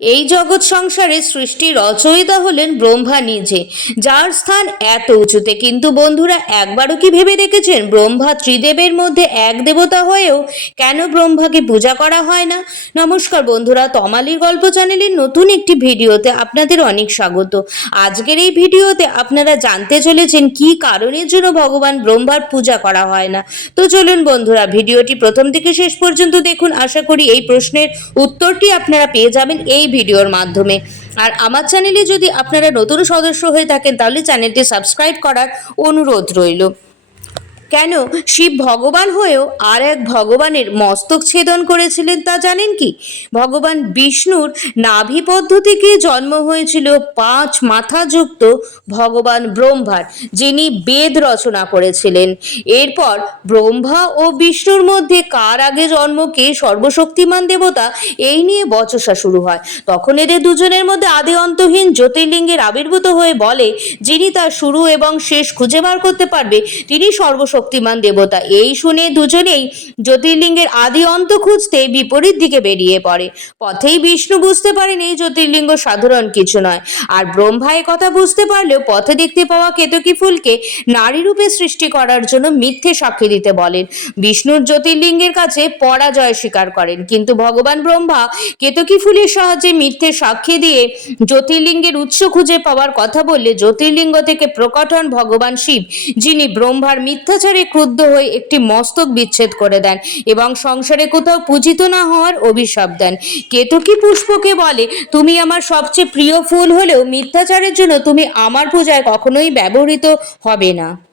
এই জগৎ সংসারে সৃষ্টির রচয়িতা হলেন ব্রহ্মা নিজে। যার স্থান এত উঁচুতে, কিন্তু বন্ধুরা একবারও কি ভেবে দেখেছেন ব্রহ্মা ত্রিদেবের মধ্যে এক দেবতা হয়েও কেন ব্রহ্মাকে পূজা করা হয় না? নমস্কার বন্ধুরা, তমালির গল্প চ্যানেলের নতুন একটি ভিডিওতে আপনাদের অনেক স্বাগত। আজকের এই ভিডিওতে আপনারা জানতে চলেছেন কি কারণের জন্য ভগবান ব্রহ্মার পূজা করা হয় না। তো চলুন বন্ধুরা, ভিডিওটি প্রথম থেকে শেষ পর্যন্ত দেখুন। আশা করি এই প্রশ্নের উত্তরটি আপনারা পেয়ে যাবেন। এই ভিডিওর মাধ্যমে। আর আমার চ্যানেলে যদি আপনারা নতুন সদস্য হয়ে থাকেন, তাহলে চ্যানেলটি সাবস্ক্রাইব করার অনুরোধ রইল। কেন? শিব ভগবান হয়েও আর এক ভগবানের মস্তক ছেদন করেছিলেন তা জানেন কি? ভগবান বিষ্ণুর নাভি পদ্ধতিকে জন্ম হয়েছিল পাঁচ মাথাযুক্ত ভগবান ব্রহ্মার, যিনি বেদ রচনা করেছিলেন। এরপর ব্রহ্মা ও বিষ্ণুর মধ্যে কার আগে জন্ম, কে সর্বশক্তিমান দেবতা, এই নিয়ে বচসা শুরু হয়। তখন এদের দুজনের মধ্যে আদি অন্তহীন জ্যোতির্লিঙ্গের আবির্ভূত হয়ে বলে, যিনি তার শুরু এবং শেষ খুঁজে বার করতে পারবে, তিনি সর্বশক্তিমান দেবতা। এই শুনে দুজনেই জ্যোতির্লিঙ্গের আদি অন্ত খুঁজতে বিপরীত দিকে বেরিয়ে পড়ে। পথেই বিষ্ণু বুঝতে পারেন এই জ্যোতির্লিঙ্গ সাধারণ কিছু নয়। আর ব্রহ্মা এ কথা বুঝতে পারলেও পথে দেখতে পাওয়া কেতকী ফুলকে নারী রূপে সৃষ্টি করার জন্য মিথ্যে সাক্ষী দিতে বলেন। বিষ্ণুর জ্যোতির্লিঙ্গের কাছে পরাজয় স্বীকার করেন। কিন্তু ভগবান ব্রহ্মা কেতকী ফুলের সাহায্যে মিথ্যে সাক্ষী দিয়ে জ্যোতির্লিঙ্গের উৎস খুঁজে পাওয়ার কথা বললে জ্যোতির্লিঙ্গ থেকে প্রকট হন ভগবান শিব, যিনি ব্রহ্মার মিথ্যাচারে ক্রুদ্ধ হয়ে একটি মস্তক বিচ্ছেদ করে দেন এবং সংসারে কোথাও পূজিত না হওয়ার অভিশাপ দেন। কেতকী পুষ্পকে বলে, তুমি আমার সবচেয়ে প্রিয় ফুল হলেও মিথ্যাচারের জন্য তুমি আমার পূজায় কখনোই ব্যবহৃত হবে না।